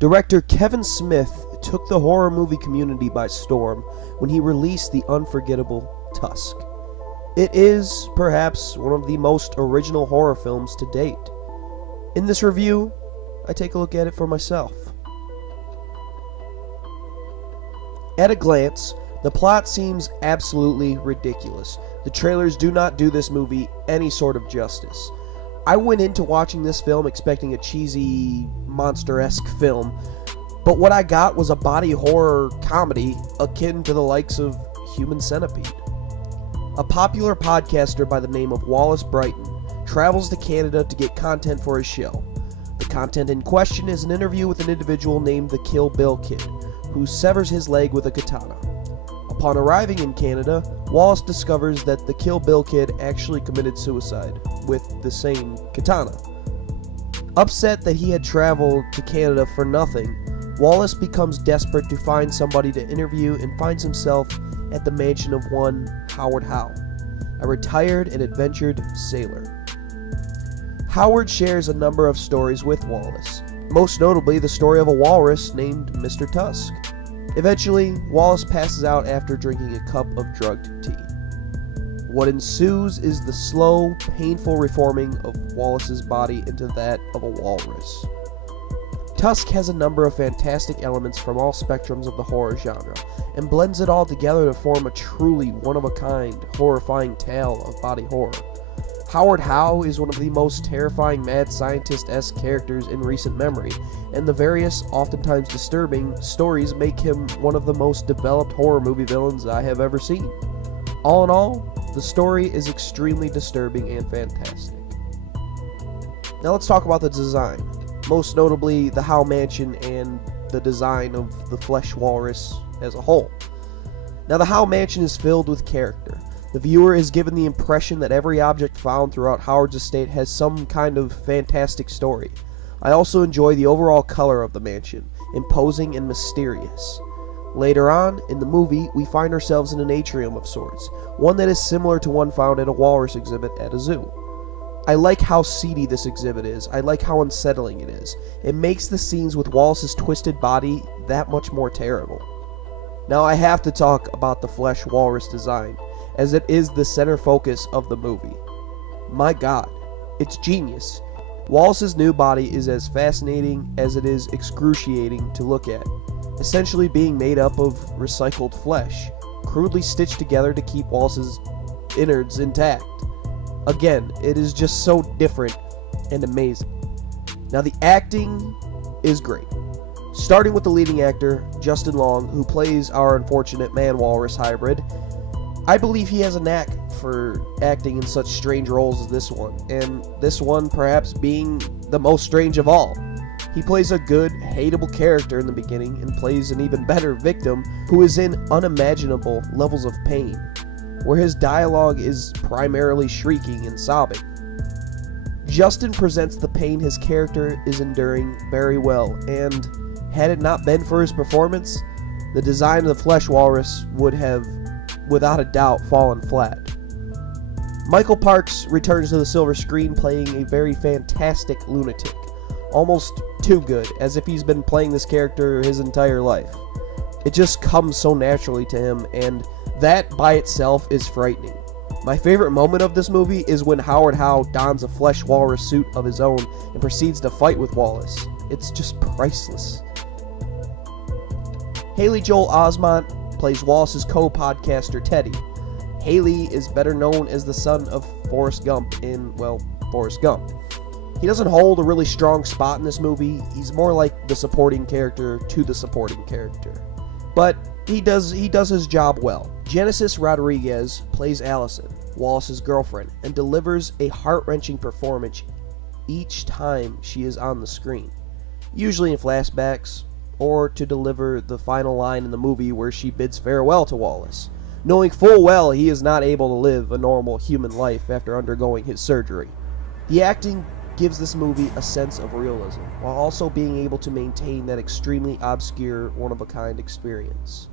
Director Kevin Smith took the horror movie community by storm when he released the unforgettable Tusk. It is, perhaps, one of the most original horror films to date. In this review, I take a look at it for myself. At a glance, the plot seems absolutely ridiculous. The trailers do not do this movie any sort of justice. I went into watching this film expecting a cheesy, monster-esque film, but what I got was a body horror comedy akin to the likes of Human Centipede. A popular podcaster by the name of Wallace Brighton travels to Canada to get content for his show. The content in question is an interview with an individual named the Kill Bill Kid, who severs his leg with a katana. Upon arriving in Canada, Wallace discovers that the Kill Bill Kid actually committed suicide with the same katana. Upset that he had traveled to Canada for nothing, Wallace becomes desperate to find somebody to interview and finds himself at the mansion of one Howard Howe, a retired and adventured sailor. Howard shares a number of stories with Wallace, most notably the story of a walrus named Mr. Tusk. Eventually, Wallace passes out after drinking a cup of drugged tea. What ensues is the slow, painful reforming of Wallace's body into that of a walrus. Tusk has a number of fantastic elements from all spectrums of the horror genre, and blends it all together to form a truly one-of-a-kind, horrifying tale of body horror. Howard Howe is one of the most terrifying mad scientist-esque characters in recent memory, and the various, oftentimes disturbing, stories make him one of the most developed horror movie villains I have ever seen. All in all, the story is extremely disturbing and fantastic. Now let's talk about the design, most notably the Howe Mansion and the design of the flesh walrus as a whole. Now the Howe Mansion is filled with character. The viewer is given the impression that every object found throughout Howard's estate has some kind of fantastic story. I also enjoy the overall color of the mansion, imposing and mysterious. Later on, in the movie, we find ourselves in an atrium of sorts, one that is similar to one found at a walrus exhibit at a zoo. I like how seedy this exhibit is. I like how unsettling it is. It makes the scenes with Wallace's twisted body that much more terrible. Now I have to talk about the flesh walrus design, as it is the center focus of the movie. My god, it's genius. Wallace's new body is as fascinating as it is excruciating to look at, essentially being made up of recycled flesh, crudely stitched together to keep Wallace's innards intact. Again, it is just so different and amazing. Now the acting is great. Starting with the leading actor, Justin Long, who plays our unfortunate man-walrus hybrid. I believe he has a knack for acting in such strange roles as this one, and this one perhaps being the most strange of all. He plays a good, hateable character in the beginning and plays an even better victim who is in unimaginable levels of pain, where his dialogue is primarily shrieking and sobbing. Justin presents the pain his character is enduring very well, and had it not been for his performance, the design of the flesh walrus would have, without a doubt, fallen flat. Michael Parks returns to the silver screen playing a very fantastic lunatic, almost too good, as if he's been playing this character his entire life. It just comes so naturally to him, and that by itself is frightening. My favorite moment of this movie is when Howard Howe dons a flesh walrus suit of his own and proceeds to fight with Wallace. It's just priceless. Haley Joel Osment plays Wallace's co-podcaster Teddy. Haley is better known as the son of Forrest Gump in, well, Forrest Gump. He doesn't hold a really strong spot in this movie. He's more like the supporting character to the supporting character. But he does his job well. Genesis Rodriguez plays Allison, Wallace's girlfriend, and delivers a heart-wrenching performance each time she is on the screen, usually in flashbacks, or to deliver the final line in the movie where she bids farewell to Wallace, knowing full well he is not able to live a normal human life after undergoing his surgery. The acting gives this movie a sense of realism, while also being able to maintain that extremely obscure, one-of-a-kind experience.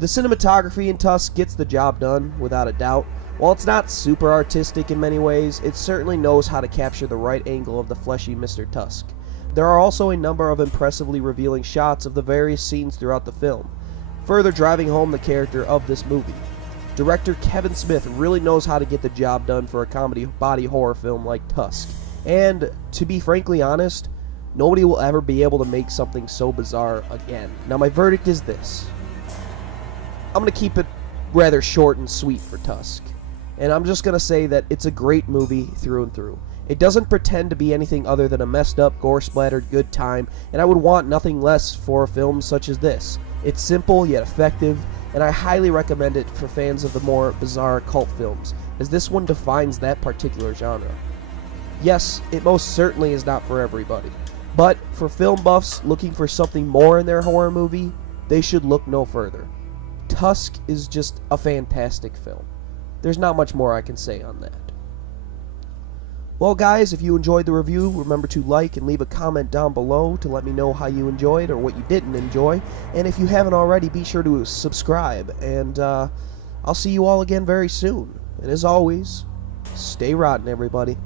The cinematography in Tusk gets the job done, without a doubt. While it's not super artistic in many ways, it certainly knows how to capture the right angle of the fleshy Mr. Tusk. There are also a number of impressively revealing shots of the various scenes throughout the film, further driving home the character of this movie. Director Kevin Smith really knows how to get the job done for a comedy body horror film like Tusk, and to be frankly honest, nobody will ever be able to make something so bizarre again. Now my verdict is this. I'm going to keep it rather short and sweet for Tusk, and I'm just going to say that it's a great movie through and through. It doesn't pretend to be anything other than a messed up, gore-splattered good time, and I would want nothing less for a film such as this. It's simple yet effective, and I highly recommend it for fans of the more bizarre cult films, as this one defines that particular genre. Yes, it most certainly is not for everybody, but for film buffs looking for something more in their horror movie, they should look no further. Tusk is just a fantastic film. There's not much more I can say on that. Well guys, if you enjoyed the review, remember to like and leave a comment down below to let me know how you enjoyed or what you didn't enjoy. And if you haven't already, be sure to subscribe. And I'll see you all again very soon. And as always, stay rotten, everybody.